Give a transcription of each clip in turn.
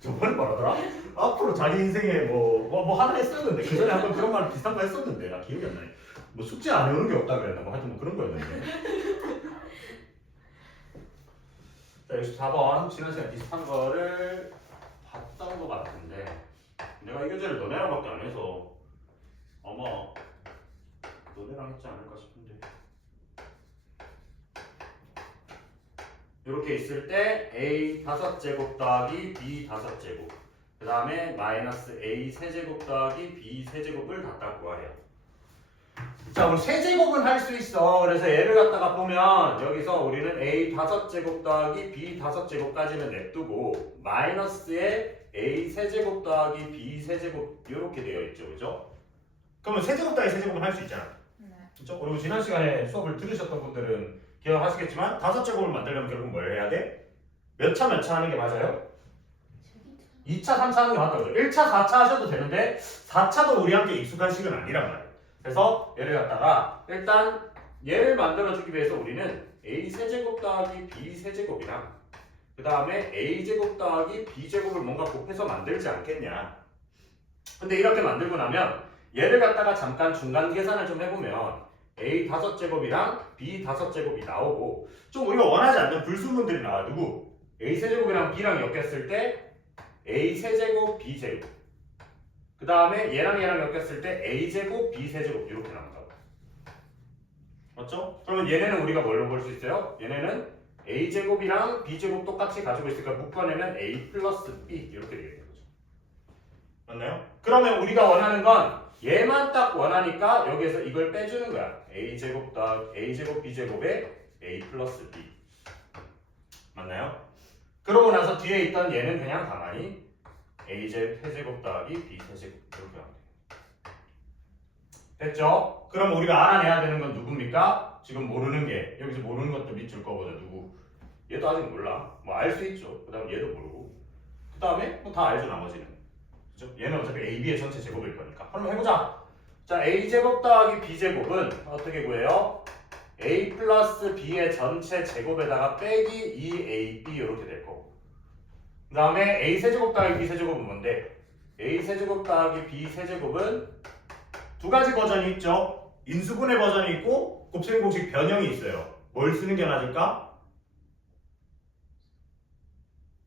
저번에 뭐라더라? 앞으로 자기 인생에 뭐 하나 했었는데 그 전에 한번 그런 말 비슷한 거 했었는데 나 기억이 안 나네. 뭐 숙제 안 해오는 게 없다 그랬나 뭐 하여튼 뭐 그런 거였는데. 자 64번 지난 시간에 비슷한 거를 봤던 거 같은데 내가 이 교재를 너네랑밖에 안 해서 아마 너네랑 했지 않을까 싶은데 이렇게 있을 때 a 5제곱 더하기 b 5제곱 그 다음에 마이너스 a 세제곱 더하기 b 세제곱을 갖다 구하래요. 자 우리 세제곱은 할 수 있어. 그래서 얘를 갖다가 보면 여기서 우리는 a 5제곱 더하기 b 5제곱까지는 냅두고 마이너스에 a 세제곱 더하기 b 세제곱 이렇게 되어 있죠. 그죠? 그러면 세제곱 더하기 세제곱은 할 수 있잖아. 네. 그렇죠? 그리고 지난 시간에 수업을 들으셨던 분들은 기억하시겠지만 5제곱을 만들려면 결국 뭘 해야 돼? 몇 차 몇 차 하는 게 맞아요? 2차, 3차 하는 게 맞다고요. 1차, 4차 하셔도 되는데 4차도 우리한테 익숙한 식은 아니란 말이에요. 그래서 얘를 갖다가 일단 얘를 만들어주기 위해서 우리는 a 세제곱 더하기 b 세제곱이랑 그 다음에 a 제곱 더하기 b 제곱을 뭔가 곱해서 만들지 않겠냐. 근데 이렇게 만들고 나면 얘를 갖다가 잠깐 중간 계산을 좀 해보면 a 5제곱이랑 b 5제곱이 나오고 좀 우리가 원하지 않는 불순분들이 나와. 누구? a 세제곱이랑 b랑 엮였을 때 a 세제곱 b 제곱 그 다음에 얘랑 엮였을 때 a 제곱 b 세제곱 이렇게 나온다고. 맞죠? 그러면 얘네는 우리가 뭘로 볼 수 있어요? 얘네는 a 제곱이랑 b 제곱 똑같이 가지고 있으니까 묶어내면 a 플러스 b 이렇게 되겠는 거죠. 맞나요? 그러면 우리가 원하는 건 얘만 딱 원하니까 여기에서 이걸 빼주는 거야. a 제곱 더하기 a 제곱 b 제곱에 a 플러스 b. 맞나요? 그러고 나서 뒤에 있던 얘는 그냥 가만히 a 세제곱 더하기 b 세제곱 이렇게 하면 돼요. 됐죠? 그럼 우리가 알아내야 되는 건 누굽니까? 지금 모르는 게 여기서 모르는 것도 밑줄 거보다 누구? 얘도 아직 몰라. 뭐 알 수 있죠. 그 다음 얘도 모르고 그 다음에 뭐 다 알죠 나머지는. 그죠? 얘는 어차피 a, b의 전체 제곱일 거니까. 그럼 해보자. 자 a 제곱 더하기 b 제곱은 어떻게 구해요? a 플러스 b의 전체 제곱에다가 빼기 2ab 이렇게 될 거고 그 다음에 a 세제곱 더하기 b 세제곱은 뭔데? a 세제곱 더하기 b 세제곱은 두 가지 버전이 있죠. 인수분해 버전이 있고 곱셈공식 변형이 있어요. 뭘 쓰는 게 맞을까?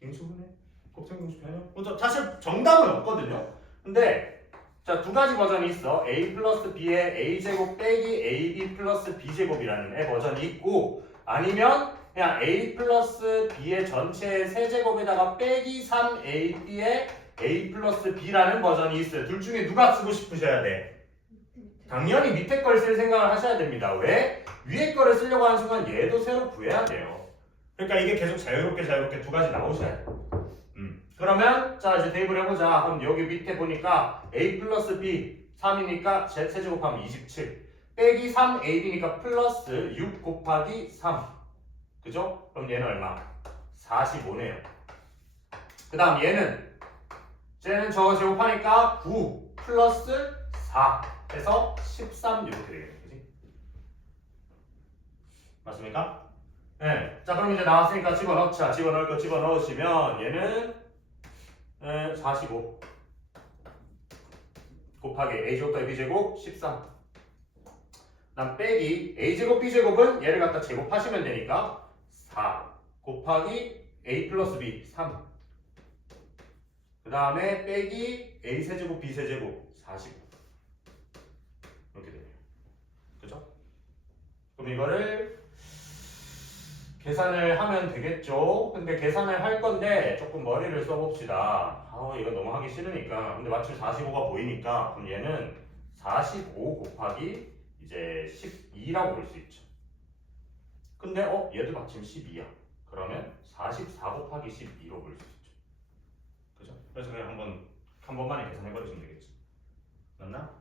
인수분해? 곱셈공식 변형? 사실 정답은 없거든요. 근데 자, 두 가지 버전이 있어. a 플러스 b의 a제곱 빼기 ab 플러스 b제곱이라는 애 버전이 있고 아니면 그냥 a 플러스 b의 전체 세제곱에다가 빼기 3ab의 a 플러스 b라는 버전이 있어요. 둘 중에 누가 쓰고 싶으셔야 돼? 당연히 밑에 걸 쓸 생각을 하셔야 됩니다. 왜? 위에 거를 쓰려고 하는 순간 얘도 새로 구해야 돼요. 그러니까 이게 계속 자유롭게 두 가지 나오셔야 돼요. 그러면 자 이제 대입을 해보자. 그럼 여기 밑에 보니까 a 플러스 b 3이니까 z 세제곱하면 27 빼기 3ab니까 플러스 6 곱하기 3 그죠? 그럼 얘는 얼마? 45네요. 그 다음 얘는 쟤는 저거 제곱하니까 9 플러스 4 해서 13 이렇게 되겠네. 그지? 맞습니까? 네. 자 그럼 이제 나왔으니까 집어넣자. 집어넣을 거 집어넣으시면 얘는 45 곱하기 a제곱 더하기 b제곱 13 그다음 빼기 a제곱 b제곱은 얘를 갖다 제곱하시면 되니까 4 곱하기 a 플러스 b 3 그 다음에 빼기 a 세제곱 b 세제곱 45 이렇게 되네요. 그죠? 그럼 이거를 계산을 하면 되겠죠. 근데 계산을 할 건데 조금 머리를 써봅시다. 이거 너무 하기 싫으니까. 근데 마침 45가 보이니까 그럼 얘는 45 곱하기 이제 12라고 볼 수 있죠. 근데 얘도 마침 12야. 그러면 44 곱하기 12로 볼 수 있죠. 그죠? 그래서 그냥 한 번만에 계산해 버리시면 되겠죠. 맞나?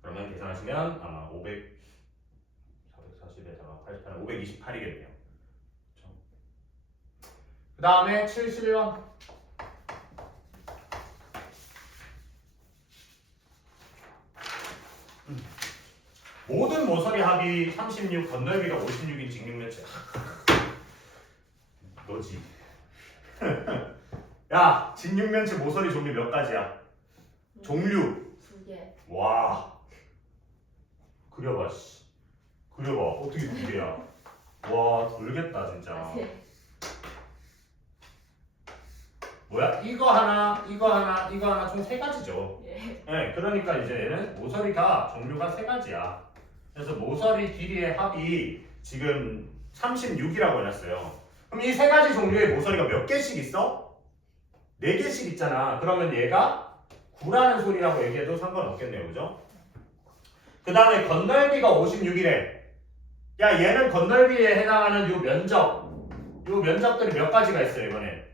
그러면 계산하시면 아마 440에다가 88은 528이겠네요. 그렇죠? 그 다음에 71번. 모든 모서리 합이 36, 건널비가 56인 직육면체. 너지. 야, 직육면체 모서리 종류 몇 가지야? 종류. 2개. 와. 그려봐, 씨. 그려봐. 어떻게 2개야? 와, 돌겠다, 진짜. 네. 뭐야? 이거 하나, 이거 하나, 이거 하나 총 3가지죠. 예. 네, 그러니까 이제 얘는 모서리가 종류가 3가지야. 그래서 모서리 길이의 합이 지금 36이라고 해놨어요. 그럼 이 3가지 종류의 모서리가 몇 개씩 있어? 4개씩 있잖아. 그러면 얘가 9라는 소리라고 얘기해도 상관없겠네요. 그죠? 그 다음에 건널비가 56이래. 야, 얘는 건널비에 해당하는 요 면적들이 몇 가지가 있어요, 이번에.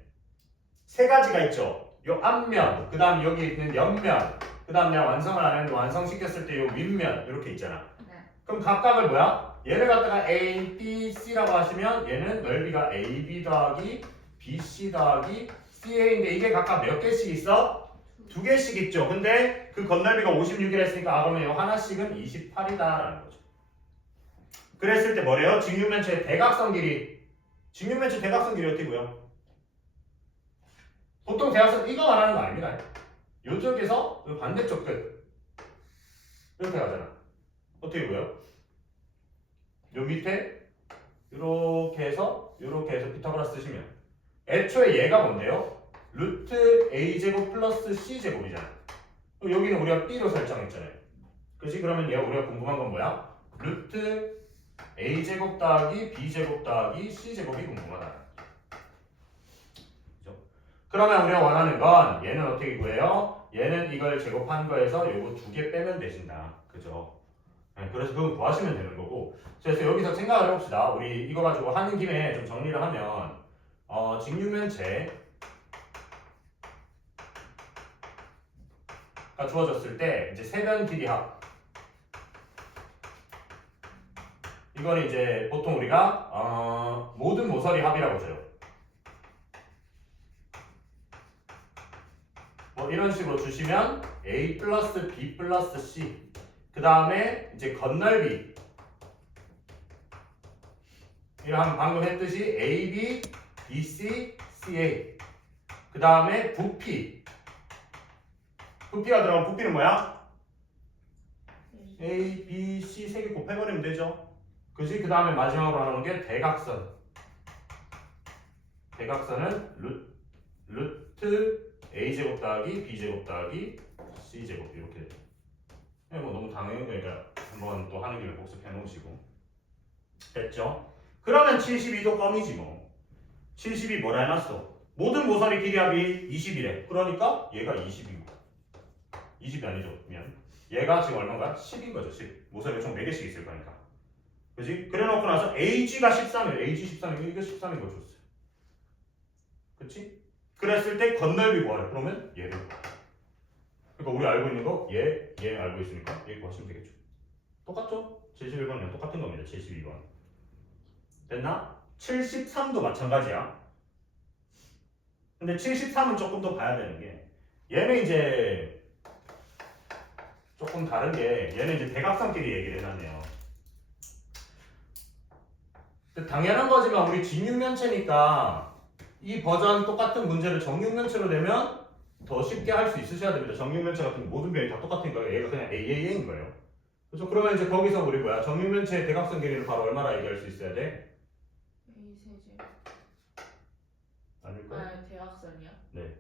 3가지가 있죠. 요 앞면, 그 다음 여기 있는 옆면, 그 다음 내가 완성을 안 했는데 완성시켰을 때 요 윗면 이렇게 있잖아. 네. 그럼 각각을 뭐야? 얘를 갖다가 A, B, C라고 하시면 얘는 넓이가 AB 더하기 BC 더하기 CA인데 이게 각각 몇 개씩 있어? 2개씩 있죠. 근데 그 건널비가 56이라 했으니까 그러면 요 하나씩은 28이다라는 거죠. 그랬을 때 뭐래요? 직육면체의 대각선 길이. 직육면체 대각선 길이 어떻게 보여? 보통 대각선 이거 말하는 거 아닙니다. 요쪽에서 요 반대쪽 끝 이렇게 가잖아. 어떻게 보여? 요 밑에 이렇게 해서 피타고라스 쓰시면 애초에 얘가 뭔데요? 루트 a제곱 플러스 c제곱이잖아. 여기는 우리가 b로 설정했잖아요. 그렇지? 그러면 얘가 우리가 궁금한 건 뭐야? 루트 a제곱 더하기 b제곱 더하기 c제곱이 궁금하다. 그죠? 그러면 우리가 원하는 건 얘는 어떻게 구해요? 얘는 이걸 제곱한 거에서 요거 2개 빼면 되신다. 그죠? 네, 그래서 그건 구하시면 되는 거고. 그래서 여기서 생각을 해봅시다. 우리 이거 가지고 하는 김에 좀 정리를 하면 직육면체가 주어졌을 때 이제 세변 길이 합 이거는 이제 보통 우리가 모든 모서리 합이라고 줘요. 뭐 이런 식으로 주시면 A 플러스 B 플러스 C 그 다음에 이제 건널비 이런 방금 했듯이 AB, BC, CA 그 다음에 부피가 들어가면 부피는 뭐야? A, B, C 3개 곱해버리면 되죠. 그지? 그 다음에 마지막으로 나오는 게 대각선. 대각선은 루트 A제곱 더하기 B제곱 더하기 C제곱 이렇게 돼요. 뭐 너무 당연한 거니까 한번 또 하는 김에 복습해 놓으시고 됐죠? 그러면 72도 껌이지 뭐. 70이 뭐라 해놨어? 모든 모서리 길이 합이 20이래. 그러니까 얘가 20이고 20이 아니죠. 미안. 얘가 지금 얼마인가? 10인 거죠. 10. 모서리가 총 4개씩 있을 거니까. 그지? 그래놓고 나서 AG가 13이에요. AG 13이고 이게 13인 거 줬어요. 그치? 그랬을 때 건널비 구하래. 그러면 얘를 구하래. 그러니까 우리 알고 있는 거 얘 알고 있으니까 얘 구하시면 되겠죠. 똑같죠? 71번이랑 똑같은 겁니다. 72번. 됐나? 73도 마찬가지야. 근데 73은 조금 더 봐야 되는 게 얘는 이제 조금 다른 게 얘는 이제 대각선끼리 얘기를 해놨네요. 당연한 거지만 우리 직육면체니까 이 버전 똑같은 문제를 정육면체로 내면 더 쉽게 할 수 있으셔야 됩니다. 정육면체 같은 모든 변이 다 똑같은 거예요. 얘가 그냥 AA인 거예요. 그렇죠? 그러면 이제 거기서 우리 뭐야? 정육면체의 대각선 길이를 바로 얼마나 얘기할 수 있어야 돼? A 세제. 아닐까? 아, 대각선이요? 네.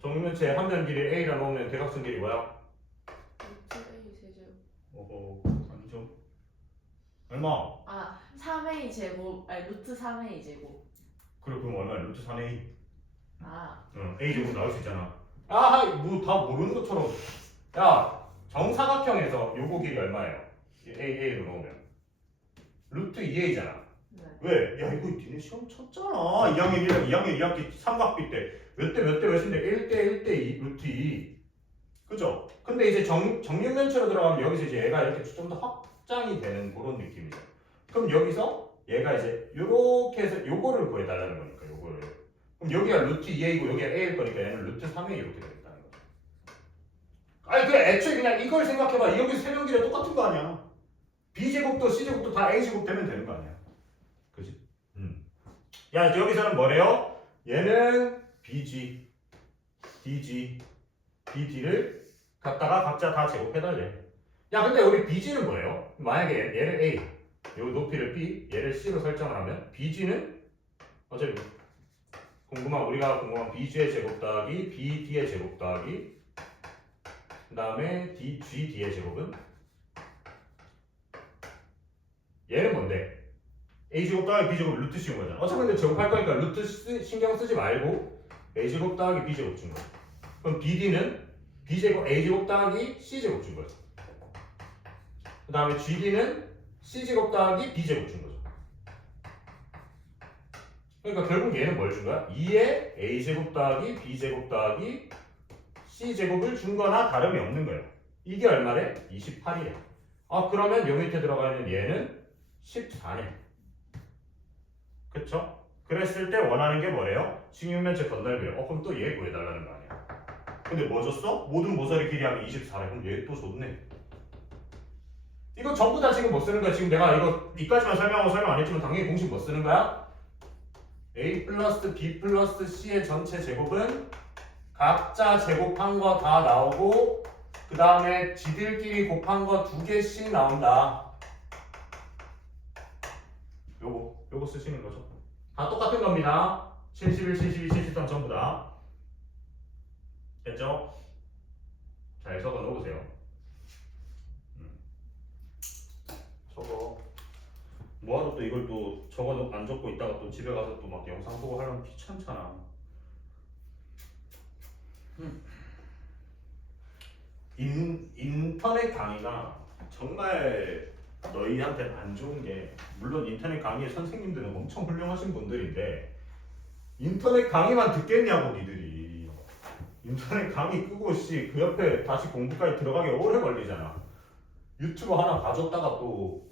정육면체의 한 변 길이 A라 놓으면 대각선 길이 뭐야? 루트 A 세제. 아니죠. 얼마? 아, 3A 제곱. 아니, 루트 3A 제곱. 그래 그럼 얼마야? 루트 3A. 아, 응, A 제곱 나올 수 있잖아. 뭐 다 모르는 것처럼. 야, 정사각형에서 요거 길이 얼마예요? A로 넣으면 루트 2A잖아. 네. 왜? 야 이거 니네 시험 쳤잖아. 2학년 1학년 2학년 2학기 삼각비 때 몇 대 몇인데 1대 2 루트 2. 그죠? 근데 이제 정육면체로 들어가면 여기서 이제 얘가 이렇게 좀 더 확장이 되는 그런 느낌이죠. 그럼 여기서 얘가 이제 요렇게 해서 요거를 구해달라는 거니까 요거를. 그럼 여기가 루트 2A고 여기가 A일 거니까 얘는 루트 3A 이렇게 되겠다는 거죠. 아니 그래 애초에 그냥 이걸 생각해봐. 여기 세 변 길이 똑같은 거 아니야. B제곱도 C제곱도 다 A제곱 되면 되는 거 아니야. 그지? 야 여기서는 뭐래요? 얘는 BG, DG, BD를 갖다가 각자 다 제곱해달래. 야 근데 우리 BG는 뭐예요? 만약에 얘를 A, 요 높이를 B, 얘를 C로 설정을 하면 BG는 어차피 우리가 궁금한 BG의 제곱 더하기 BD의 제곱 더하기 그 다음에 GD의 제곱은 얘는 뭔데? A제곱 더하기 B제곱 루트 씌운 거잖아. 어차피 근데 제곱할 거니까 루트 신경 쓰지 말고 A제곱 더하기 B제곱 준 거야. 그럼 BD는 B제곱 A제곱 더하기 C제곱 준 거야. 그 다음에 GD는 C제곱 더하기 B제곱 준 거죠. 그러니까 결국 얘는 뭘 준 거야? 2에 A제곱 더하기 B제곱 더하기 C제곱을 준 거나 다름이 없는 거예요. 이게 얼마래? 28이래. 아 그러면 요 밑에 들어가 있는 얘는 14네. 그쵸? 그랬을 때 원하는 게 뭐래요? 직육면체 건널비요. 그럼 또 얘 구해달라는 거 아니야. 근데 뭐 줬어? 모든 모서리 길이 하면 24래. 그럼 얘 또 줬네. 이거 전부 다 지금 뭐 쓰는 거야? 지금 내가 이거 이까지만 설명하고 설명 안 했지만 당연히 공식 뭐 쓰는 거야? A 플러스 B 플러스 C의 전체 제곱은 각자 제곱한 거 다 나오고 그 다음에 지들끼리 곱한 거 2개씩 나온다. 요거 쓰시는 거죠. 다 똑같은 겁니다. 71, 72, 73 전부 다. 됐죠? 잘 적어 놓으세요. 저거 뭐하러 또 이걸 또 적어 안 적고 있다가 또 집에 가서 또 막 영상 보고 하려면 귀찮잖아. 인터넷 강의가 정말 너희한테 안 좋은 게 물론 인터넷 강의의 선생님들은 엄청 훌륭하신 분들인데 인터넷 강의만 듣겠냐고 니들이. 인터넷 강의 끄고 그 옆에 다시 공부까지 들어가기 오래 걸리잖아. 유튜브 하나 가져다가 또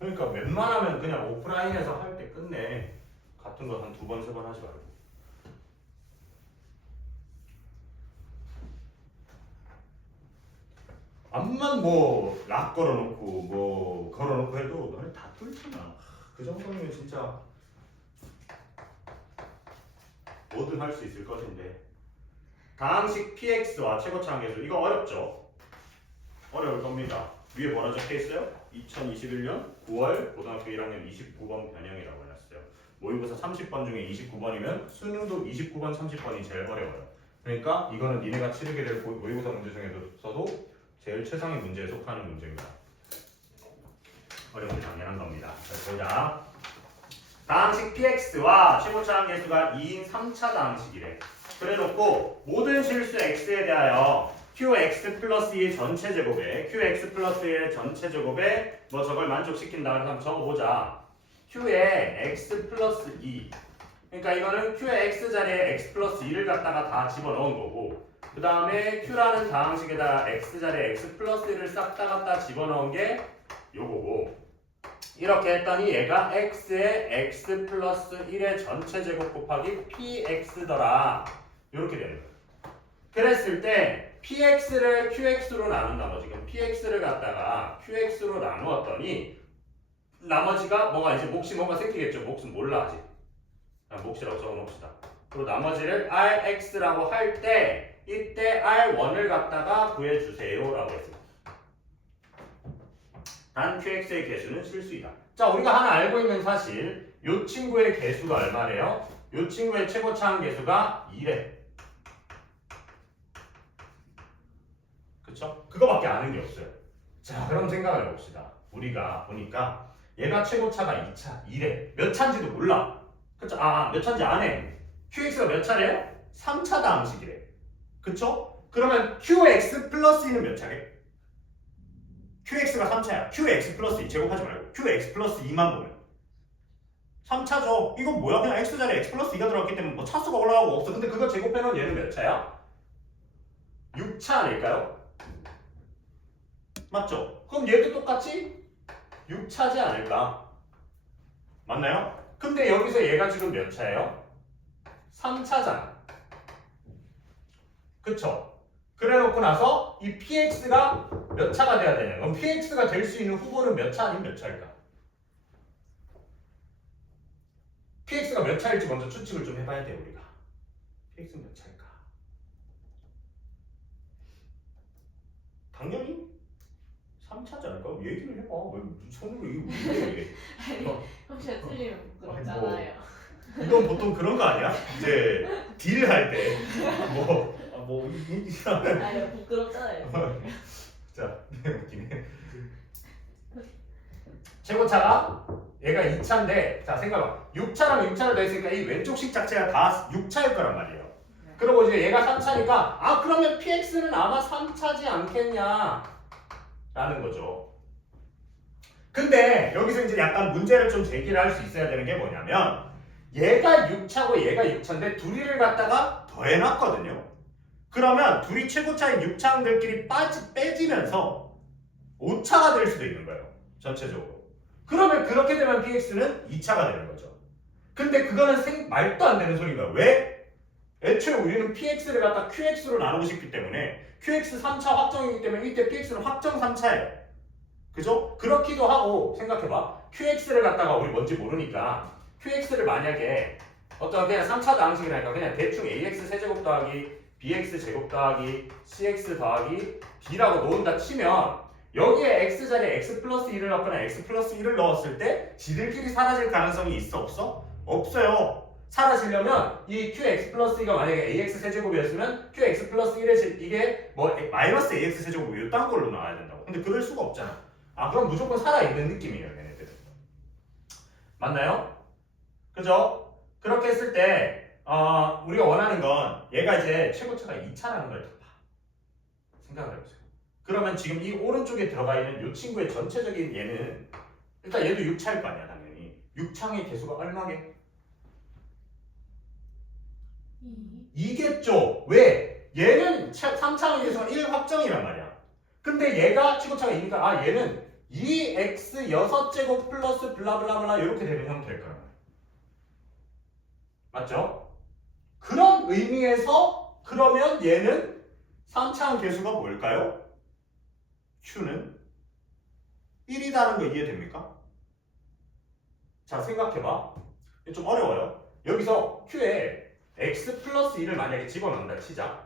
그러니까 웬만하면 그냥 오프라인에서 할 때 끝내. 같은 거 한 2번, 3번 하지 말고. 암만 뭐 락 걸어놓고 뭐 걸어놓고 해도 너네 다 뚫잖아. 그 정도면 진짜 뭐든 할 수 있을 것인데. 다항식 PX와 최고차항계수 이거 어렵죠? 어려울 겁니다. 위에 뭐라 적혀 있어요? 2021년 9월 고등학교 1학년 29번 변형이라고 해놨어요. 모의고사 30번 중에 29번이면 수능도 29번, 30번이 제일 어려워요. 그러니까 이거는 니네가 치르게 될 모의고사 문제 중에서도 제일 최상의 문제에 속하는 문제입니다. 어려운 게 당연한 겁니다. 자, 보자. 다항식 PX와 최고차항계수가 2인 3차 다항식이래. 그래놓고 모든 실수 x에 대하여 qx 플러스 2의 전체 제곱에 qx 플러스 1의 전체 제곱에 뭐 저걸 만족시킨다. 그래서 한번 적어보자. q에 x 플러스 2 그러니까 이거는 q의 x 자리에 x 플러스 2를 갖다가 다 집어넣은 거고 그 다음에 q라는 다항식에다가 x 자리에 x 플러스 1을 싹 다 갖다 집어넣은 게 요거고 이렇게 했더니 얘가 x에 x 플러스 1의 전체 제곱 곱하기 px더라. 이렇게 되는 거예요. 그랬을 때 px를 qx로 나눈단 거지. 그럼 px를 갖다가 qx로 나누었더니 나머지가 뭐가 이제 몫이 뭔가 생기겠죠. 몫은 몰라 아직. 그냥 몫이라고 적어놓읍시다. 그리고 나머지를 rx라고 할 때 이때 r1을 갖다가 구해주세요 라고 했습니다. 단 qx의 개수는 실수이다. 자 우리가 하나 알고 있는 사실 이 친구의 개수가 얼마래요? 이 친구의 최고차항 개수가 2래. 그쵸? 그거밖에 아는 게 없어요. 자 그럼 생각을 해봅시다. 우리가 보니까 얘가 최고차가 2차 2래. 몇 차인지도 몰라. 그쵸? 몇 차인지 안 해. qx가 몇 차래요? 3차 다항식이래. 그쵸? 그러면 qx 플러스 2는 몇 차래? qx가 3차야. qx 플러스 2 제곱하지 말고 qx 플러스 2만 보면 3차죠. 이건 뭐야? 그냥 x자리에 x 플러스 2가 들어갔기 때문에 뭐 차수가 올라가고 없어. 근데 그거 제곱해놓은 얘는 몇 차야? 6차 아닐까요? 맞죠? 그럼 얘도 똑같이 6차지 않을까? 맞나요? 근데 여기서 얘가 지금 몇 차예요? 3차잖아. 그쵸? 그래놓고 나서 이 px가 몇 차가 돼야 되냐? 그럼 px가 될 수 있는 후보는 몇 차 아니면 몇 차일까? px가 몇 차일지 먼저 추측을 좀 해봐야 돼요 우리가. px는 몇 차일까? 당연히 3차지 않을까? 얘기를 해봐. 왜 손으로 이게 혹시 틀리면 부끄럽잖아요. 이건 보통 그런 거 아니야? 이제 딜할 때 아니요, 부끄럽잖아요. 자, 웃기네. 최고차가 얘가 2차인데 자 생각해봐. 6차랑 6차를 더했으니까 이 왼쪽식 자체가 다 6차일 거란 말이에요. 그리고 이제 얘가 3차니까 아 그러면 px는 아마 3차지 않겠냐 라는 거죠. 근데 여기서 이제 약간 문제를 좀 제기를 할 수 있어야 되는 게 뭐냐면 얘가 6차고 얘가 6차인데 둘이를 갖다가 더해놨거든요. 그러면 둘이 최고차인 6차항들끼리 빼지면서 5차가 될 수도 있는 거예요. 전체적으로. 그러면 그렇게 되면 px는 2차가 되는 거죠. 근데 그거는 말도 안 되는 소리인 거야. 왜? 애초에 우리는 px를 갖다 qx로 나누고 싶기 때문에 qx 3차 확정이기 때문에 이때 px는 확정 3차예요. 그죠? 그렇기도 하고 생각해봐. qx를 갖다가 우리 뭔지 모르니까 qx를 만약에 어떤 그냥 3차 방식이라니까 그냥 대충 ax 세제곱 더하기 bx 제곱 더하기 cx 더하기 b라고 놓은다 치면 여기에 x 자리에 x 플러스 1을 넣거나 x 플러스 1을 넣었을 때 지들끼리 사라질 가능성이 있어 없어? 없어요. 사라지려면 이 qx 플러스 2가 만약에 ax 세제곱이었으면 qx 플러스 1의 이게 뭐 마이너스 ax 세제곱 이딴 걸로 나와야 된다고. 근데 그럴 수가 없잖아. 아 그럼 무조건 살아있는 느낌이에요 얘네들은. 맞나요? 그죠? 그렇게 했을 때 우리가 원하는 건 얘가 이제 최고차가 2차라는 걸 봐. 생각을 해보세요. 그러면 지금 이 오른쪽에 들어가 있는 이 친구의 전체적인 얘는 일단 얘도 6차일 거 아니야 당연히. 6차의 개수가 얼마게? 2겠죠. 왜? 얘는 3차의 개수가 1 확정이란 말이야. 근데 얘가 최고차가 2니까 아 얘는 2x 6제곱 플러스 블라블라블라 이렇게 되는 형태일 거란 말이야. 맞죠? 그런 의미에서 그러면 얘는 3차항 개수가 뭘까요? q는 1이라는 거 이해됩니까? 자 생각해봐. 좀 어려워요. 여기서 q에 x 플러스 2를 만약에 집어넣는다 치자.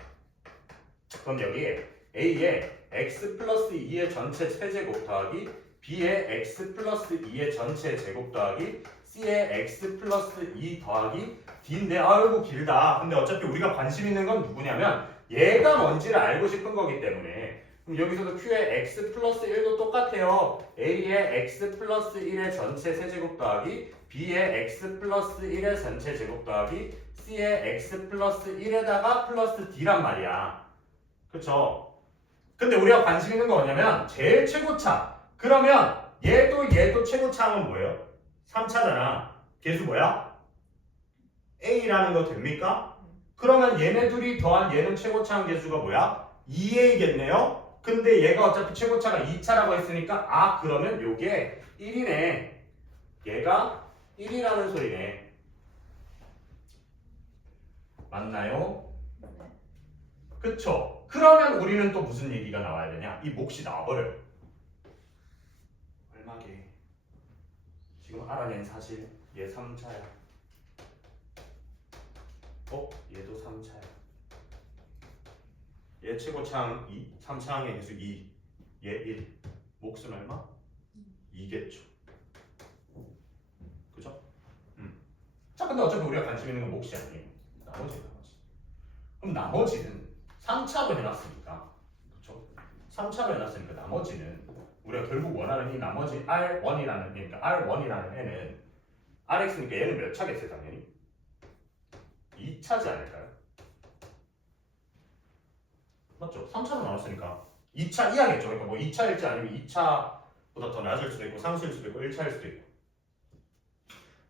그럼 여기에 a에 x 플러스 2의 전체 세제곱 더하기 b의 x 플러스 2의 전체 제곱 더하기 c의 x 플러스 2 더하기 d인데 아이고 길다. 근데 어차피 우리가 관심 있는 건 누구냐면 얘가 뭔지를 알고 싶은 거기 때문에 그럼 여기서도 q의 x 플러스 1도 똑같아요. a의 x 플러스 1의 전체 세제곱 더하기 b의 x 플러스 1의 전체 제곱 더하기 c의 x 플러스 1에다가 플러스 d란 말이야. 그쵸? 근데 우리가 관심 있는 거 뭐냐면 제일 최고차. 그러면 얘도 최고차는 뭐예요? 3차잖아. 개수 뭐야? a라는 거 됩니까? 그러면 얘네 둘이 더한 얘는 최고차한 개수가 뭐야? 2a겠네요? 근데 얘가 어차피 최고차가 2차라고 했으니까 아 그러면 요게 1이네. 얘가 1이라는 소리네. 맞나요? 그쵸? 그러면 우리는 또 무슨 얘기가 나와야 되냐? 이 몫이 나와버려요. 얼마게? 지금 알아낸 사실 얘 3차야. 얘도 3차야. 얘 최고차항 2, 3차항의 개수 2, 얘 1. 몫은 얼마? 2겠죠. 그죠? 자, 근데 어차피 우리가 관심 있는 건 몫이 아니에요. 나머지. 그럼 나머지는 3차로 해놨으니까, 그렇죠? 3차로 해놨으니까 나머지는 우리가 결국 원하는 이 나머지 R1이라는 그러니까 R1이라는 애는 RX니까 얘는 몇 차겠어요, 당연히? 2차지 않을까요? 맞죠? 3차로 나왔으니까 2차 이하겠죠. 그러니까 뭐 2차일지 아니면 2차보다 더 낮을 수도 있고 상수일 수도 있고 1차일 수도 있고.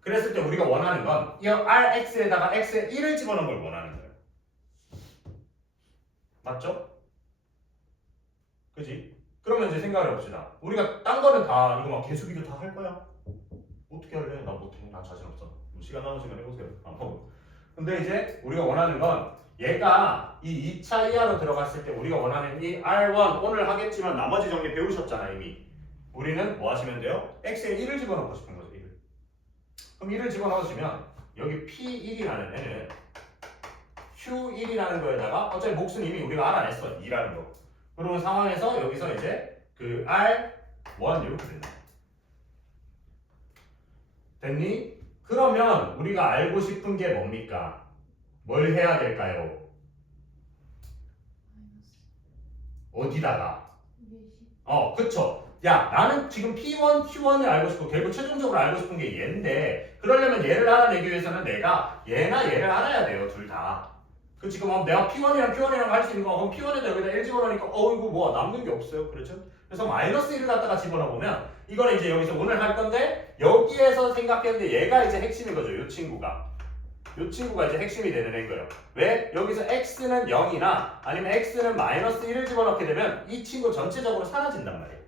그랬을 때 우리가 원하는 건 이 RX에다가 X에 1을 집어넣은 걸 원하는 거예요. 맞죠? 그지? 그러면 이제 생각을 해봅시다. 우리가 딴 거는 다 이거 막 개수 비교 다 할 거야. 어떻게 할래? 나 못해. 나 자신 없어. 시간 남은 시간 해보세요. 안 하고. 근데 이제 우리가 원하는 건 얘가 이 2차 이하로 들어갔을 때 우리가 원하는 이 R1 오늘 하겠지만 나머지 정리 배우셨잖아 이미. 우리는 뭐 하시면 돼요? X에 1을 집어넣고 싶은 거죠. 1을. 그럼 1을 집어넣으시면 여기 P1이라는 애는 Q1이라는 거에다가 어차피 몫은 이미 우리가 알아냈어. 2라는 거. 그런 상황에서 여기서 이제 그 R1 이렇게 된다. 됐니? 그러면 우리가 알고 싶은 게 뭡니까? 뭘 해야 될까요? 어디다가? 그쵸. 야, 나는 지금 P1, Q1을 알고 싶고 결국 최종적으로 알고 싶은 게 얘인데 그러려면 얘를 알아내기 위해서는 내가 얘나 얘를 알아야 돼요. 둘 다. 그 지금 내가 P1이랑 Q1이랑 할 수 있는 거 그럼 P1에다 여기다 1 집어넣으니까 이거 뭐 남는 게 없어요. 그렇죠? 그래서 마이너스 1을 갖다가 집어넣으면 이거는 이제 여기서 오늘 할 건데 여기에서 생각했는데 얘가 이제 핵심인 거죠. 이 친구가. 이 친구가 이제 핵심이 되는 애인 거예요. 왜? 여기서 x는 0이나 아니면 x는 마이너스 1을 집어넣게 되면 이 친구 전체적으로 사라진단 말이에요.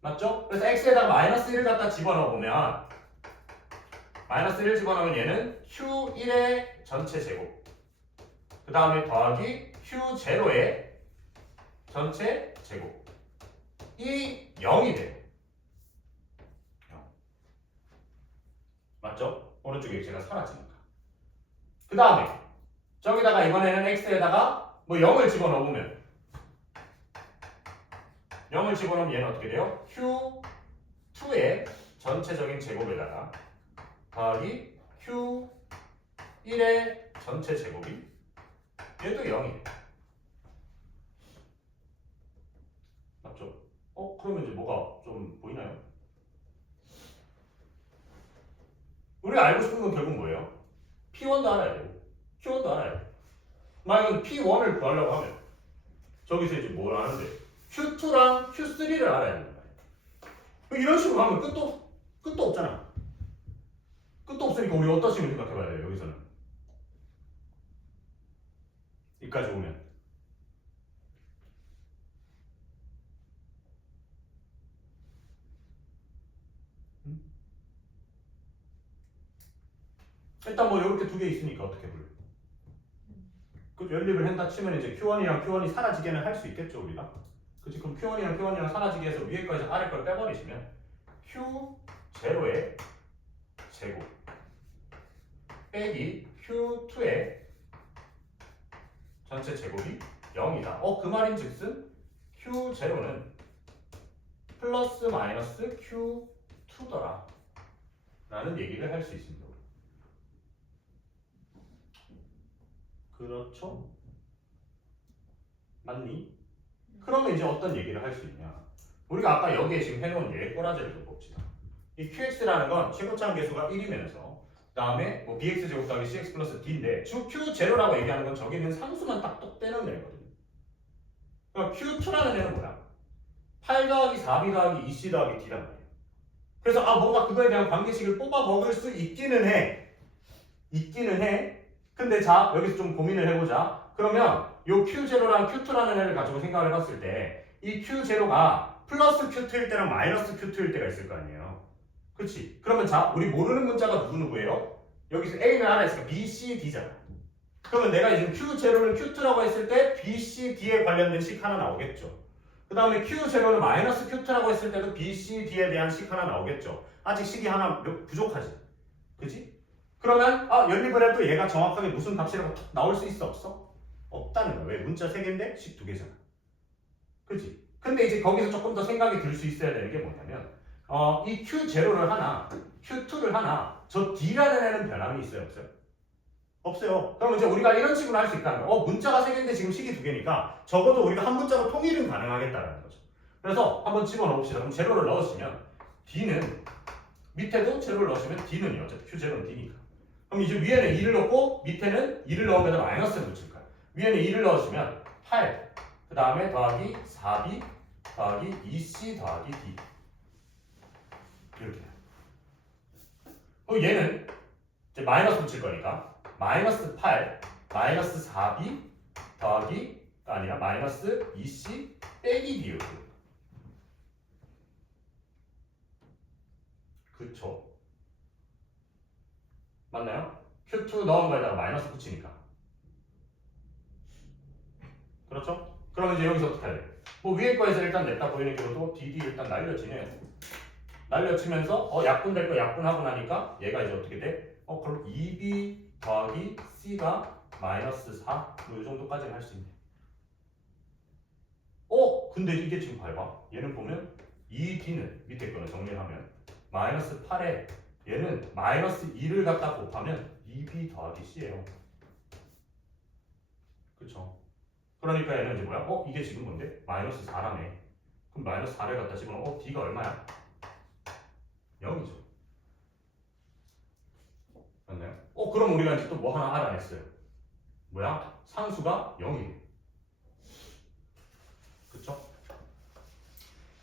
맞죠? 그래서 x에다가 마이너스 1을 갖다 집어넣으면 마이너스 1을 집어넣으면 얘는 q1의 전체 제곱 그 다음에 더하기 q0의 전체 제곱 이 0이 돼요. 0. 맞죠? 오른쪽에 x가 사라지니까. 그 다음에 저기다가 이번에는 x에다가 뭐 0을 집어넣으면 0을 집어넣으면 얘는 어떻게 돼요? q2의 전체적인 제곱에다가 더하기 q1의 전체 제곱이 얘도 0이에요. 맞죠? 그러면 이제 뭐가 좀 보이나요? 우리가 알고 싶은 건 결국 뭐예요? P1도 알아야 되고 Q1도 알아야 돼요. 만약에 P1을 구하려고 하면 저기서 이제 뭘 아는데 Q2랑 Q3를 알아야 된단 말이에요. 이런 식으로 하면 끝도 없잖아. 끝도 없으니까 우리 어떤 식으로 생각해봐야 돼요. 여기서는 여기까지 오면 일단 뭐 이렇게 두 개 있으니까 어떻게 불러? 그 연립을 한다 치면 이제 Q1이랑 Q1이 사라지게는 할 수 있겠죠 우리가. 그치? 그럼 Q1이랑 Q1이랑 사라지게 해서 위에 거에서 아래 걸 빼버리시면 Q0의 제곱 빼기 Q2의 전체 제곱이 0이다. 그 말인즉슨 Q0는 플러스 마이너스 Q2더라 라는 얘기를 할 수 있습니다. 그렇죠? 맞니? 그러면 이제 어떤 얘기를 할 수 있냐? 우리가 아까 여기에 지금 해놓은 얘 꼬라지를 좀 봅시다. 이 qx라는 건 최고차항 계수가 1이면서 그 다음에 뭐 bx 제곱 더하기 cx 플러스 d인데 q0라고 얘기하는 건 저기는 상수만 딱 똑 떼는 애거든요. 그러니까 q2라는 애는 뭐야? 8 더하기 4b 더하기 2c 더하기 d란 말이에요. 그래서 뭔가 그거에 대한 관계식을 뽑아 먹을 수 있기는 해. 근데 자 여기서 좀 고민을 해보자. 그러면 요 Q0랑 Q2라는 애를 가지고 생각을 해봤을 때 이 Q0가 플러스 Q2일 때랑 마이너스 Q2일 때가 있을 거 아니에요. 그치? 그러면 자 우리 모르는 문자가 누구예요? 여기서 A는 하나 있으니까 B, C, D잖아. 그러면 내가 지금 Q0를 Q2라고 했을 때 B, C, D에 관련된 식 하나 나오겠죠. 그 다음에 Q0는 마이너스 Q2라고 했을 때도 B, C, D에 대한 식 하나 나오겠죠. 아직 식이 하나 부족하지. 그치? 그러면 연립을 해도 얘가 정확하게 무슨 값이라고 나올 수 있어 없어? 없다는 거야. 왜? 문자 3개인데 식 2개잖아. 그치? 근데 이제 거기서 조금 더 생각이 들 수 있어야 되는 게 뭐냐면 이 Q0를 하나, Q2를 하나 저 D라는 애는 변함이 있어요? 없어요? 없어요. 그럼 이제 우리가 이런 식으로 할 수 있다는 거야. 문자가 3개인데 지금 식이 2개니까 적어도 우리가 한 문자로 통일은 가능하겠다는 거죠. 그래서 한번 집어넣읍시다. 그럼 제로를 넣으시면 D는 밑에도 제로를 넣으시면 D는요. 어차피 Q0는 D니까. 그럼 이제 위에는 2를 넣고 밑에는 2를 넣으면 마이너스를 붙일 거야. 위에는 2를 넣으시면 8, 그 다음에 더하기 4b 더하기 2c 더하기 d 이렇게. 그럼 얘는 이제 마이너스 붙일 거니까 마이너스 8, 마이너스 4b 더하기가 아니라 마이너스 2c 빼기 d 이렇게. 그쵸? 맞나요? Q2 넣은 거에다가 마이너스 붙이니까. 그렇죠? 그러면 이제 여기서 어떻게 해야 돼? 뭐 위에 거에서 일단 냈다 보이는 경우도 DD 일단 날려지네요. 날려치면서 약분될 거 약분하고 나니까 얘가 이제 어떻게 돼? 그럼 2b 더하기 c가 마이너스 4? 뭐 이 정도까지는 할 수 있네. 근데 이게 지금 봐봐. 얘는 보면 이 d는 밑에 거는 정리를 하면 마이너스 8에 얘는 마이너스 2를 갖다 곱하면 2b 더하기 c예요. 그쵸? 그러니까 얘는 이제 뭐야? 이게 지금 뭔데? 마이너스 4라며. 그럼 마이너스 4를 갖다 집어넣어. d가 얼마야? 0이죠. 맞나요? 그럼 우리가 이제 또 뭐 하나 알아냈어요. 뭐야? 상수가 0이에요. 그쵸?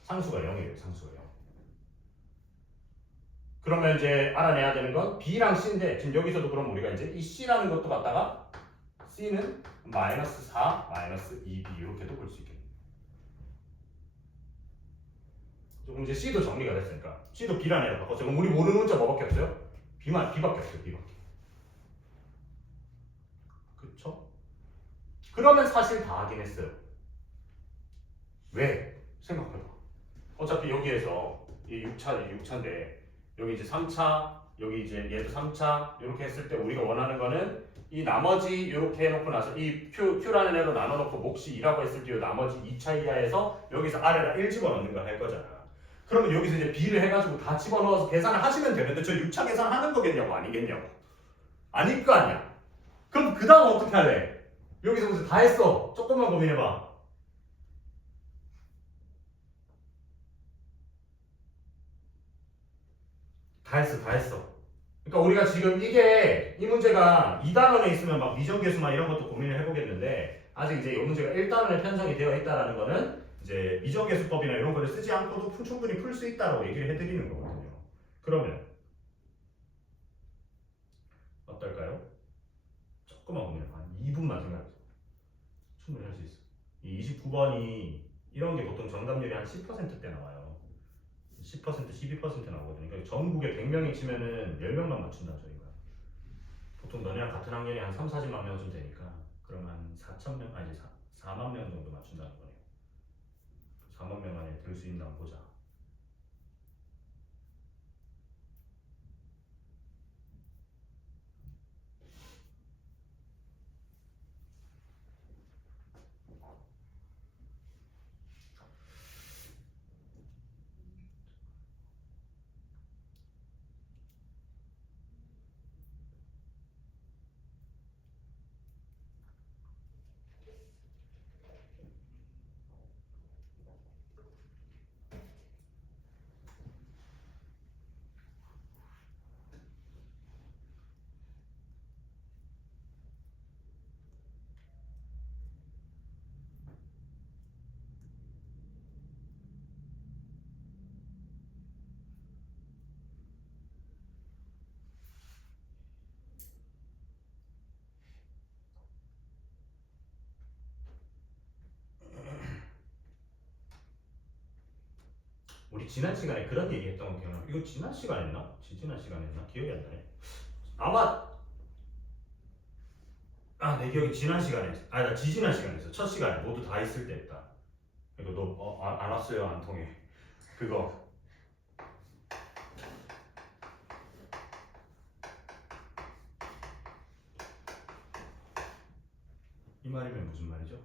상수가 0이에요. 상수가 0. 그러면 이제 알아내야 되는 건 B랑 C인데 지금 여기서도 그럼 우리가 이제 이 C라는 것도 갖다가 C는 마이너스 4, 마이너스 2B 이렇게도 볼 수 있겠네요. 조금 이제 C도 정리가 됐으니까 C도 B라는 애로 바꿨죠. 그럼 우리 모르는 문자 뭐밖에 없어요? B밖에 없어요. B밖에. 그쵸? 그러면 사실 다 하긴 했어요. 왜? 생각해봐. 어차피 여기에서 이 6차인데 여기 이제 3차, 여기 이제 얘도 3차 이렇게 했을 때 우리가 원하는 거는 이 나머지 이렇게 해놓고 나서 이 Q라는 애로 나눠놓고 몫이 2라고 했을 때 나머지 2차 이하에서 여기서 아래다 1 집어넣는 걸 할 거잖아. 그러면 여기서 이제 B를 해가지고 다 집어넣어서 계산을 하시면 되는데 저 6차 계산하는 거겠냐고 아니겠냐고. 아닐 거 아니야. 그럼 그 다음 어떻게 할래? 여기서부터 다 했어. 조금만 고민해봐. 다 했어. 그러니까 우리가 지금 이 문제가 2단원에 있으면 막 미정계수만 이런 것도 고민을 해보겠는데 아직 이제 이 문제가 1단원에 편성이 되어 있다라는 거는 이제 미정계수법이나 이런 거를 쓰지 않고도 충분히 풀 수 있다라고 얘기를 해드리는 거거든요. 그러면 어떨까요? 조금만 고민해봐. 한 2분만 생각해봐. 충분히 할 수 있어. 이 29번이 이런 게 보통 정답률이 한 10%대 나와요. 10%, 12% 나오거든요. 그러니까 전국에 100명이 치면은 10명만 맞춘다 저희가. 보통 너네랑 같은 학년이 한 3, 40만 명쯤 되니까 그럼 한 4천 명, 아니 4만 명 정도 맞춘다는 거네요. 4만 명 안에 들 수 있나 보자. 우리 지난 시간에 그런 얘기 했던 거 기억나? 이거 지난 시간에 했나? 지난 시간에 했나? 기억이 안 나네. 아마 내 기억이 지난 시간에 했어. 나 지지난 시간에 했어. 첫 시간에 모두 다 있을 때 했다. 이거 너 안 왔어요? 안 통해. 그거 이 말이면 무슨 말이죠?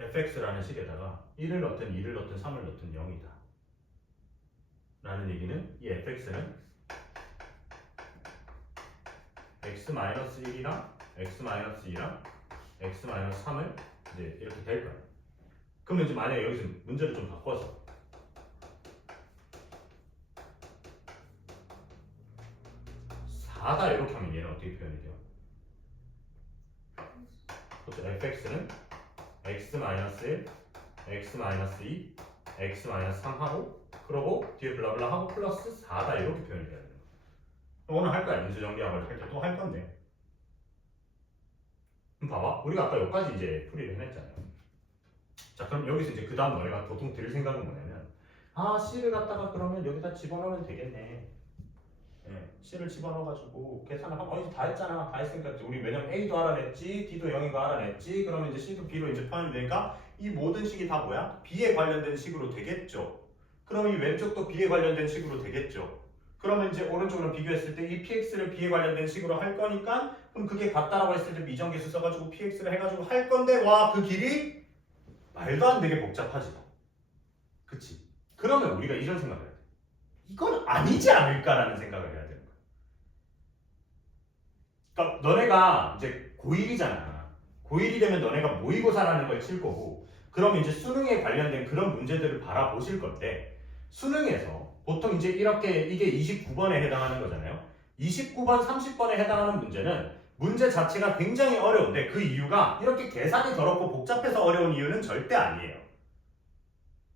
fx라는 식에다가 1을 넣든 2를 넣든 3을 넣든 0이다 라는 얘기는 이 fx는 x-1이랑 x-2랑 x-3을 이제 이렇게 될 거야. 그러면 이제 만약에 여기서 문제를 좀 바꿔서 4다 이렇게 하면 얘는 어떻게 표현이 돼요? 그렇죠. fx는 x-1, x-2, x-3 하고 그러고 뒤에 블라블라 하고 플러스 4다 이렇게 표현이 돼야 돼요. 오늘 할 거야. 인수 정리학을 할 때 또 할 건데. 그럼 봐봐. 우리가 아까 여기까지 이제 풀이를 해냈잖아요. 자, 그럼 여기서 이제 그 다음 너희가 보통 들 생각은 뭐냐면 C를 갖다가 그러면 여기다 집어넣으면 되겠네. C를 집어넣어가지고 계산을 하고 이제 다 했잖아. 다 했으니까 우리 왜냐면 A도 알아냈지, D도 0인 거 알아냈지. 그러면 이제 C도 B로 이제 포함이 되니까 이 모든 식이 다 뭐야? B에 관련된 식으로 되겠죠. 그럼 이 왼쪽도 B에 관련된 식으로 되겠죠. 그러면 이제 오른쪽으로 비교했을 때 이 px를 b에 관련된 식으로 할 거니까 그럼 그게 같다라고 했을 때 미정계수 써가지고 px를 해가지고 할 건데 와 그 길이 말도 안 되게 복잡하지. 그치? 그러면 우리가 이런 생각을 해야 돼. 이건 아니지 않을까라는 생각을 해야 되는 거야. 그러니까 너네가 이제 고1이잖아. 고1이 되면 너네가 모의고사라는 걸 칠 거고 그러면 이제 수능에 관련된 그런 문제들을 바라보실 건데 수능에서 보통 이제 이렇게 이게 29번에 해당하는 거잖아요. 29번, 30번에 해당하는 문제는 문제 자체가 굉장히 어려운데 그 이유가 이렇게 계산이 더럽고 복잡해서 어려운 이유는 절대 아니에요.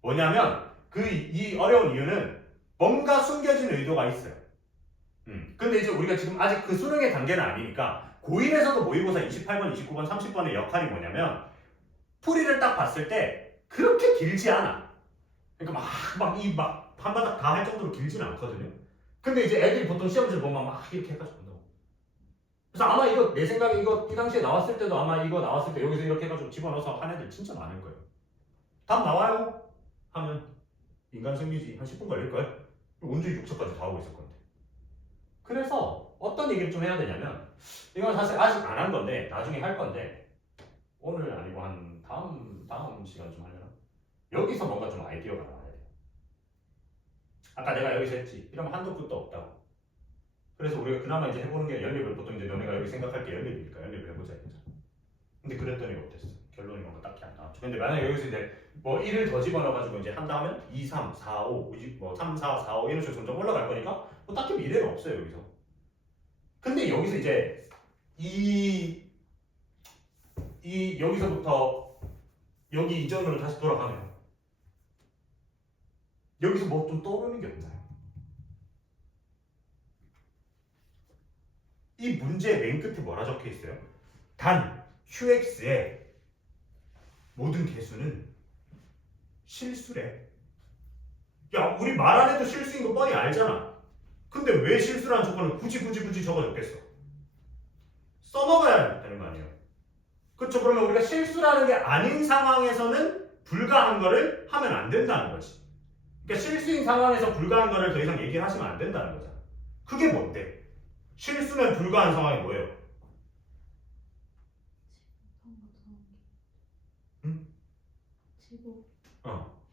뭐냐면 이 어려운 이유는 뭔가 숨겨진 의도가 있어요. 근데 이제 우리가 지금 아직 그 수능의 단계는 아니니까 고1에서도 모의고사 28번, 29번, 30번의 역할이 뭐냐면 풀이를 딱 봤을 때 그렇게 길지 않아. 그러니까 막 한바닥 다 할 정도로 길지는 않거든요. 근데 이제 애들이 보통 시험지를 보면 막 이렇게 해가지고 본다고. 그래서 아마 이거 내 생각에 이거 이 당시에 나왔을 때도 아마 이거 나왔을 때 여기서 이렇게 해가지고 집어넣어서 한 애들 진짜 많을 거예요. 답 나와요? 하면 인간 생리지 한 10분 걸릴 거예요. 온전히 욕설까지 다 하고 있을 건데. 그래서 어떤 얘기를 좀 해야 되냐면 이건 사실 아직 안 한 건데 나중에 할 건데 오늘 아니고 한 다음 시간 좀 하려나? 여기서 뭔가 좀 아이디어가 나와야 돼요. 아까 내가 여기서 했지. 이러면 한도 끝도 없다고. 그래서 우리가 그나마 이제 해보는 게 연립을 보통 이제 너네가 여기 생각할 게 연립이니까 연립을 해보자 이거죠. 근데 그랬더니 어땠어? 결론이 뭔가 딱히 안 나왔죠. 근데 만약에 여기서 이제 뭐 1을 더 집어넣어가지고 이제 한다 하면 2, 3, 4, 5, 뭐 3, 4, 4, 5 이런 식으로 점점 올라갈 거니까 뭐 딱히 미래는 없어요 여기서. 근데 여기서 이제 여기서부터 여기 이전으로 다시 돌아가면 여기서 뭐 좀 떠오르는 게 없나요? 이 문제의 맨 끝에 뭐라 적혀 있어요? 단 QX의 모든 개수는 실수래. 야, 우리 말 안 해도 실수인 거 뻔히 알잖아. 근데 왜 실수라는 조건을 굳이 적어줬겠어? 써먹어야 되는 거 아니에요? 그렇죠? 그러면 우리가 실수라는 게 아닌 상황에서는 불가한 거를 하면 안 된다는 거지. 그러니까 실수인 상황에서 불가한 거를 더 이상 얘기하시면 안 된다는 거잖아. 그게 뭔데? 실수는 불가한 상황이 뭐예요? 응? 제곱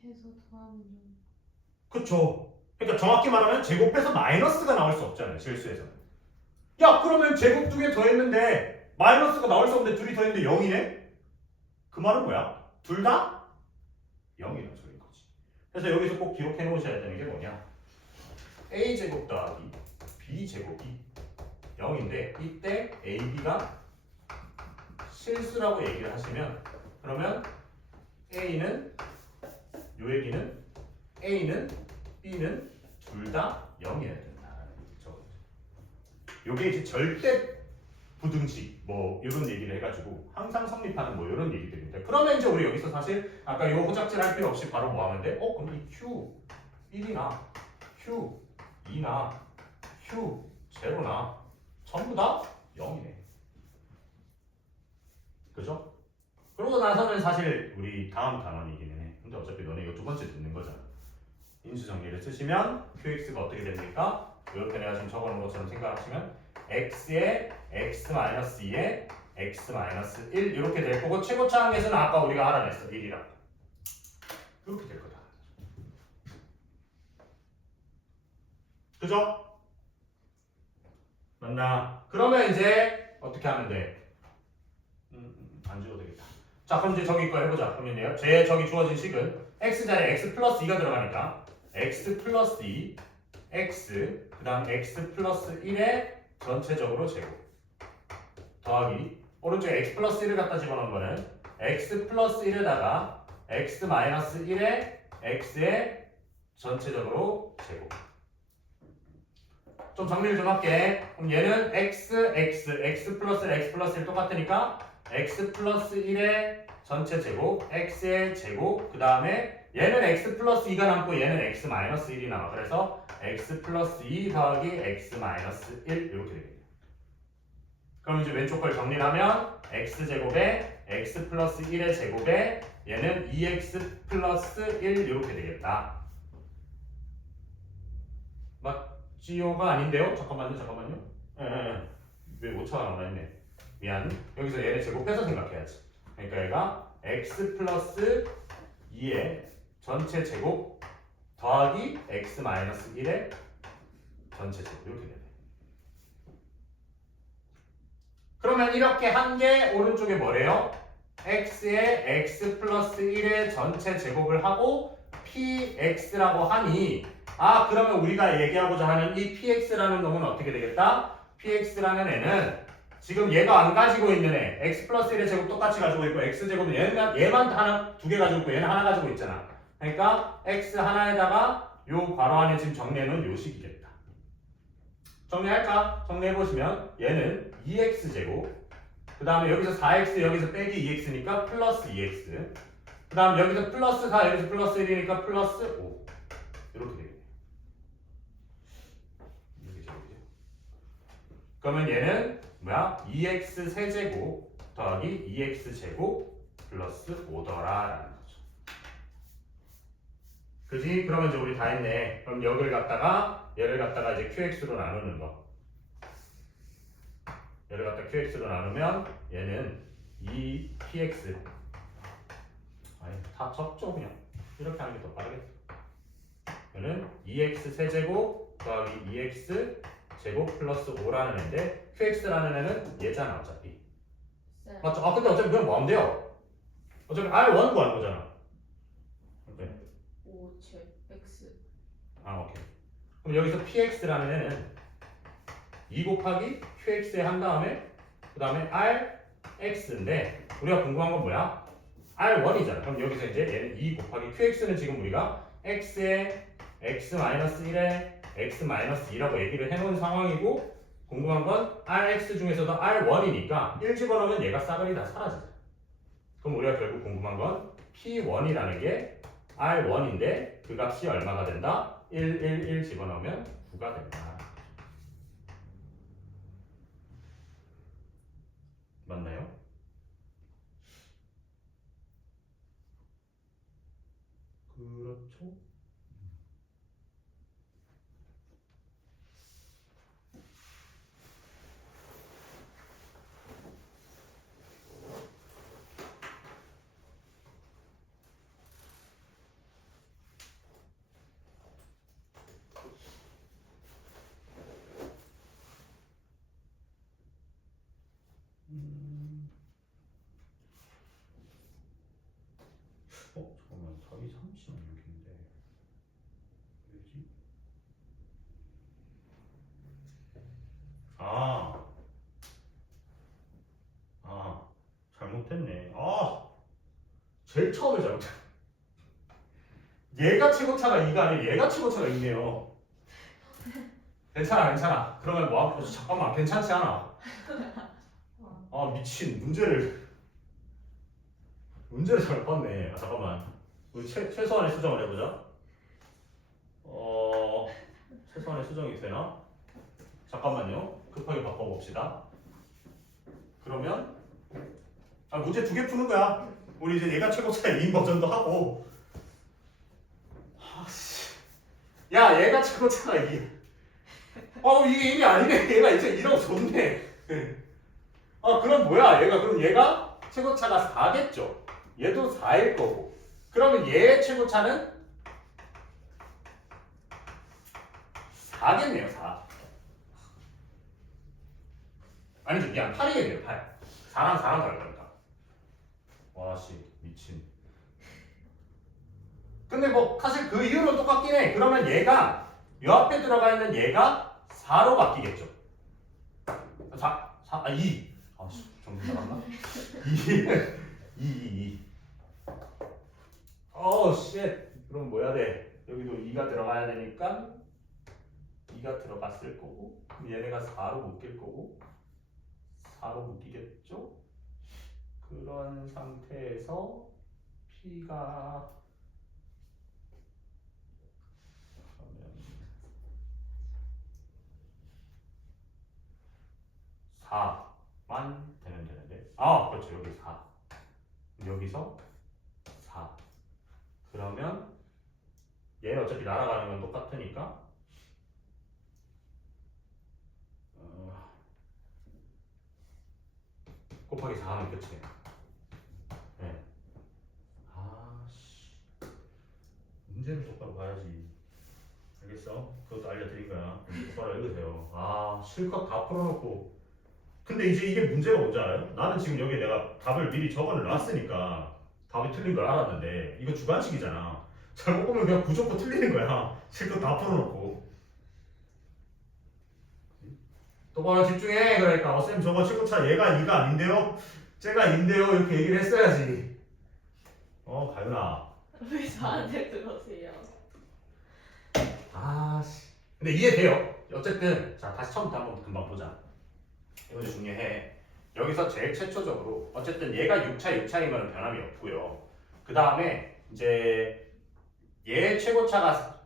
해서 더하면 그쵸. 그러니까 정확히 말하면 제곱해서 마이너스가 나올 수 없잖아요. 실수에서는. 야 그러면 제곱 2개 더했는데 마이너스가 나올 수 없는데 둘이 더했는데 0이네? 그 말은 뭐야? 둘 다 0이라는 소리인 거지. 그래서 여기서 꼭 기록해 놓으셔야 되는 게 뭐냐? a제곱 더하기 b제곱이 0인데 이때 ab가 실수라고 얘기를 하시면 그러면 a는 요 얘기는 a는 b는 둘 다 0이어야 된다라는 거죠. 요게 이제 절대 부등식 뭐 이런 얘기를 해가지고 항상 성립하는 뭐 이런 얘기들입니다. 그러면 이제 우리 여기서 사실 아까 요 호작질 할 필요 없이 바로 뭐 하면 돼? 그럼 이 Q 1이나 Q 2나 Q 0나 전부 다 0이네. 그죠? 그러고 나서는 사실 우리 다음 단원이기는 해. 근데 어차피 너네 이거 두 번째 듣는 거잖아. 인수 정리를 쓰시면 QX가 어떻게 됩니까? 이렇게 내가 지금 적어놓은 것처럼 생각하시면 X에 X-2에 X-1 이렇게 될 거고 최고차 항에서는 아까 우리가 알아냈어 1이라고 이렇게 될 거다. 그죠? 맞나? 그러면 이제 어떻게 하면 돼? 안 지워도 되겠다. 자 그럼 이제 저기 거 해보자. 그러면요 저기 주어진 식은 X자리에 X 플러스 2가 들어가니까 X 플러스 2 X 그 다음 X 플러스 1의 전체적으로 제곱 더하기 오른쪽에 X 플러스 1을 갖다 집어넣은 거는 X 플러스 1에다가 X 마이너스 1의 X의 전체적으로 제곱. 좀 정리를 좀 할게. 그럼 얘는 X 플러스 1, X 플러스 1 똑같으니까 X 플러스 1의 전체 제곱, X의 제곱, 그 다음에 얘는 X 플러스 2가 남고 얘는 X 마이너스 1이 남아. 그래서 X 플러스 2 더하기 X 마이너스 1 이렇게 되겠네요. 그럼 이제 왼쪽 걸 정리하면 X제곱에 X 플러스 1의 제곱에 얘는 2X 플러스 1 이렇게 되겠다. 맞죠? GO가 아닌데요? 잠깐만요. 왜 5차가 나와 있네. 미안. 여기서 얘를 제곱해서 생각해야지. 그러니까 얘가 x 플러스 2의 전체 제곱 더하기 x 마이너스 1의 전체 제곱 이렇게 되네. 그러면 이렇게 한 게 오른쪽에 뭐래요? x에 x 플러스 1의 전체 제곱을 하고 px라고 하니 그러면 우리가 얘기하고자 하는 이 px라는 놈은 어떻게 되겠다? px라는 애는 지금 얘가 안 가지고 있는 애 x 플러스 1의 제곱 똑같이 가지고 있고 x제곱은 얘만 하나 두 개 가지고 있고 얘는 하나 가지고 있잖아. 그러니까 x 하나에다가 요 괄호 안에 지금 정리해놓은 요 식이겠다. 정리할까? 정리해보시면 얘는 2x제곱 그 다음에 여기서 4x 여기서 빼기 2x니까 플러스 2x 그 다음 여기서 플러스 4 여기서 플러스 1이니까 플러스 5 이렇게 되겠네요. 이렇게 제곱이죠. 그러면 얘는 뭐야? 2x 세제곱 더하기 2x 제곱 플러스 5더라라는 거죠. 그지? 그러면 이제 우리 다 했네. 그럼 얘를 갖다가 이제 qx로 나누는 거. 얘를 갖다 qx로 나누면 얘는 2px 다 적죠 그냥. 이렇게 하는 게 더 빠르겠어. 얘는 2x 세제곱 더하기 2x 제곱 플러스 5라는 애인데 qx라는 애는 얘잖아 어차피. 네. 맞죠? 근데 어차피 그냥 뭐 하면 돼요? 어차피 R1 구하는 거잖아. 오케이. 5제 x. 오케이. 그럼 여기서 px라는 애는 2 곱하기 qx에 한 다음에 그 다음에 rx인데 우리가 궁금한 건 뭐야? r1이잖아. 그럼 여기서 이제 얘는 2 곱하기 qx는 지금 우리가 x에 x-1에 x-2라고 얘기를 해놓은 상황이고 궁금한 건 rx 중에서도 r1이니까 1 집어넣으면 얘가 싸그리 다 사라지죠. 그럼 우리가 결국 궁금한 건 p1이라는 게 r1인데 그 값이 얼마가 된다? 1, 1, 1 집어넣으면 9가 된다. 맞나요? 그렇죠? 잠깐만 답이 36인데 왜지? 잘못했네. 제일 처음에 잘못했네. 얘가 최고차가 2가 아니라 얘가 최고차가 2네요. 괜찮아. 그러면 뭐 잠깐만 괜찮지 않아? 미친 문제를 잘못 봤네. 잠깐만. 우리 최소한의 수정을 해보자. 최소한의 수정이 되나? 잠깐만요. 급하게 바꿔봅시다. 그러면 문제 2개 푸는 거야. 우리 이제 얘가 최고차의 2인 버전도 하고. 야, 얘가 최고차가 2. 이게 1이 아니네. 얘가 이제 2라고 줬네. 그럼 뭐야? 그럼 얘가 최고차가 4겠죠? 얘도 4일 거고. 그러면 얘의 최고차는 4겠네요, 4. 아니죠, 미안. 8이겠네요, 8. 4랑 다를 거니까. 와씨, 미친. 근데 뭐 사실 그 이유는 똑같긴 해. 그러면 얘가 요 앞에 들어가 있는 얘가 4로 바뀌겠죠. 2. 정신 나갔나? 2. 쉣. 그럼 뭐 해야 돼? 여기도 2가 들어가야 되니까 2가 들어갔을 거고 얘네가 4로 묶일 거고 4로 묶이겠죠? 그런 상태에서 P가 4만 되면 되는데 그렇죠. 여기 4 여기서 4 그러면 얘는 어차피 날아가는 건 똑같으니까 곱하기 4 하면 끝이에요. 네. 아씨. 문제를 똑바로 봐야지. 알겠어? 그것도 알려드릴 거야. 똑바로 읽으세요. 아 실컷 다 풀어놓고. 근데 이제 이게 문제가 뭔지 알아요? 나는 지금 여기에 내가 답을 미리 적어놨으니까 답이 틀린 걸 알았는데 이거 주관식이잖아. 잘못 보면 그냥 무조건 틀리는 거야. 실컷 다 풀어놓고. 똑바로 집중해. 그러니까 쌤 저거 최고차 얘가 2가 아닌데요? 쟤가 2인데요? 이렇게 얘기를 했어야지. 가윤아. 왜 저한테 그러세요? 아씨. 근데 이해돼요. 어쨌든 자 다시 처음부터 한번 금방 보자. 이거 중요해. 여기서 제일 최초적으로 어쨌든 얘가 6차 6차인 거는 변함이 없고요. 그 다음에 이제 얘의 최고차가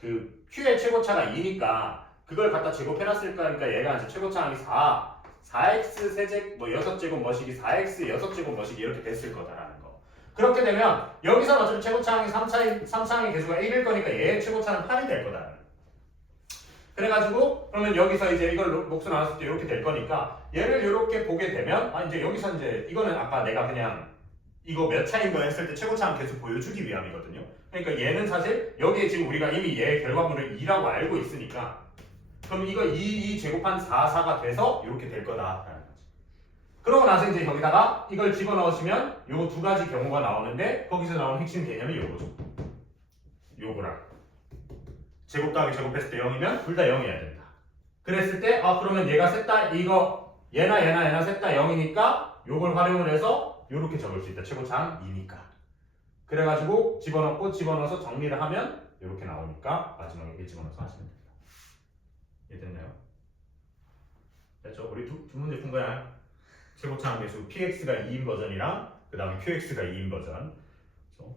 그 Q의 최고차가 2니까 그걸 갖다 제곱해놨을 거니까 얘가 이제 최고차항이 4x 세제곱 뭐 6제곱 뭐식이 4x 6제곱 뭐식이 이렇게 됐을 거다라는 거. 그렇게 되면 여기서 어차피 최고차항이 3차항의 개수가 1일 거니까 얘의 최고차는 8이 될 거다. 그래가지고 그러면 여기서 이제 이걸 목수 나눴을 때 이렇게 될 거니까 얘를 이렇게 보게 되면 이제 여기서 이제 이거는 아까 내가 그냥 이거 몇 차인 거 했을 때 최고차항 개수 보여주기 위함이거든요. 그러니까 얘는 사실 여기에 지금 우리가 이미 얘의 결과물을 2라고 알고 있으니까 그럼 이거 2 제곱한 4가 돼서 이렇게 될 거다라는 거지. 그러고 나서 이제 여기다가 이걸 집어넣으시면 요 두 가지 경우가 나오는데 거기서 나오는 핵심 개념이 요거죠. 요거랑 제곱 더하기 제곱했을 때 0이면 둘 다 0이어야 된다. 그랬을 때 그러면 얘가 셋 다 이거 얘나 셋 다 0이니까 요걸 활용을 해서 요렇게 적을 수 있다. 최고차항 2니까. 그래가지고 집어넣어서 정리를 하면 요렇게 나오니까 마지막에 1 집어넣어서 하시면 됩니다. 이해됐나요? 됐죠? 우리 두 문제 푼 거야. 최고차항 개수 px가 2인 버전이랑 그 다음에 qx가 2인 버전. 그렇죠?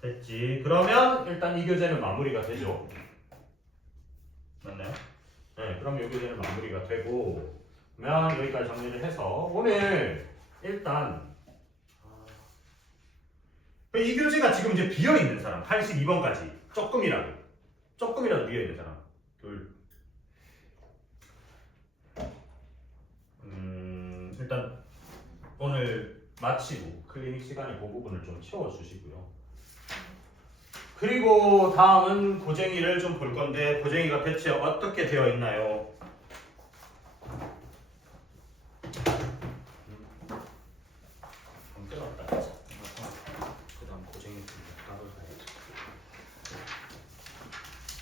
됐지. 그러면 일단 이 교재는 마무리가 되죠. 맞나요? 네, 그럼 이 교재는 마무리가 되고 그러면 여기까지 정리를 해서 오늘 일단 이 교재가 지금 이제 비어 있는 사람 82번까지 조금이라도 비어 있는 사람 일단 오늘 마치고 클리닉 시간에 그 부분을 좀 채워주시고요. 그리고 다음은 고쟁이를 좀 볼 건데 고쟁이가 대체 어떻게 되어 있나요?